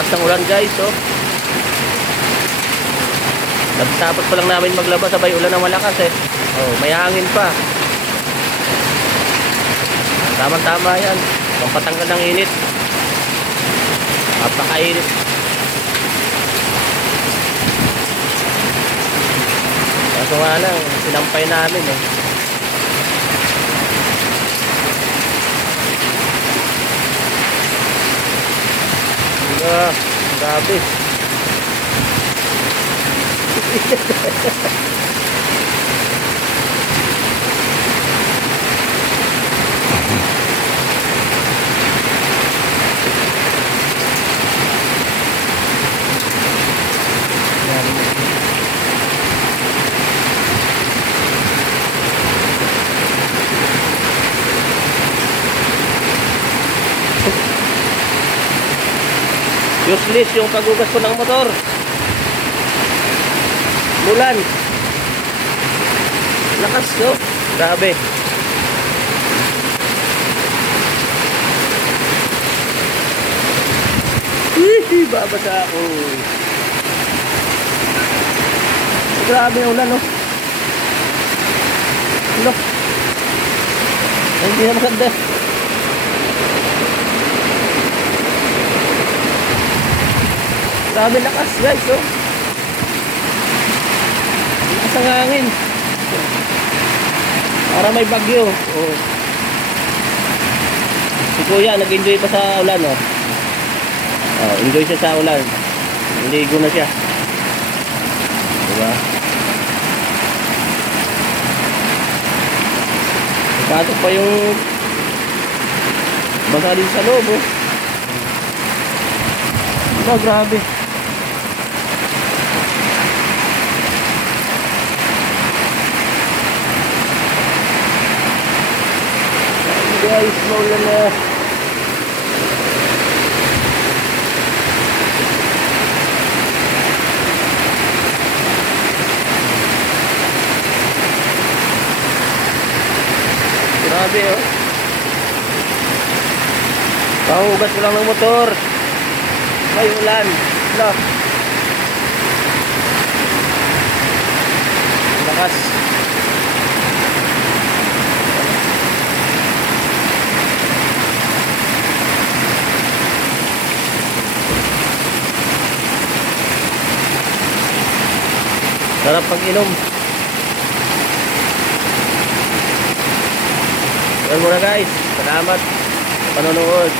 Lakas ng ulan guys, oh. Tapos pa lang namin maglaba, sabay ulan ng malakas eh. Oh, may hangin pa. Tama-tama yan. Pampatanggal ng init. Napakainit. Kaso nga lang, sinampay namin eh. Grabe. Useless yung paghugas ko ng motor. Bulan. Lakas, oh. Grabe. Hihi, babasa ako. Grabe yung ulan, oh. Ano? Hindi na maganda. Grabe lakas guys, oh. Lakas ang hangin. Para may bagyo, oh. Si kuya nag-enjoy pa sa ulan, oh. Oh, enjoy siya sa ulan. Ligo na siya. Diba? Pasok pa yung basa din sa loob, oh. Diba, grabe. Guys, maulan na. Grabe, oh. Pahugas ko lang ng motor. May ulan. Look. Lakas. Sarap pag-inom. Yan muna guys. Salamat sa panonood.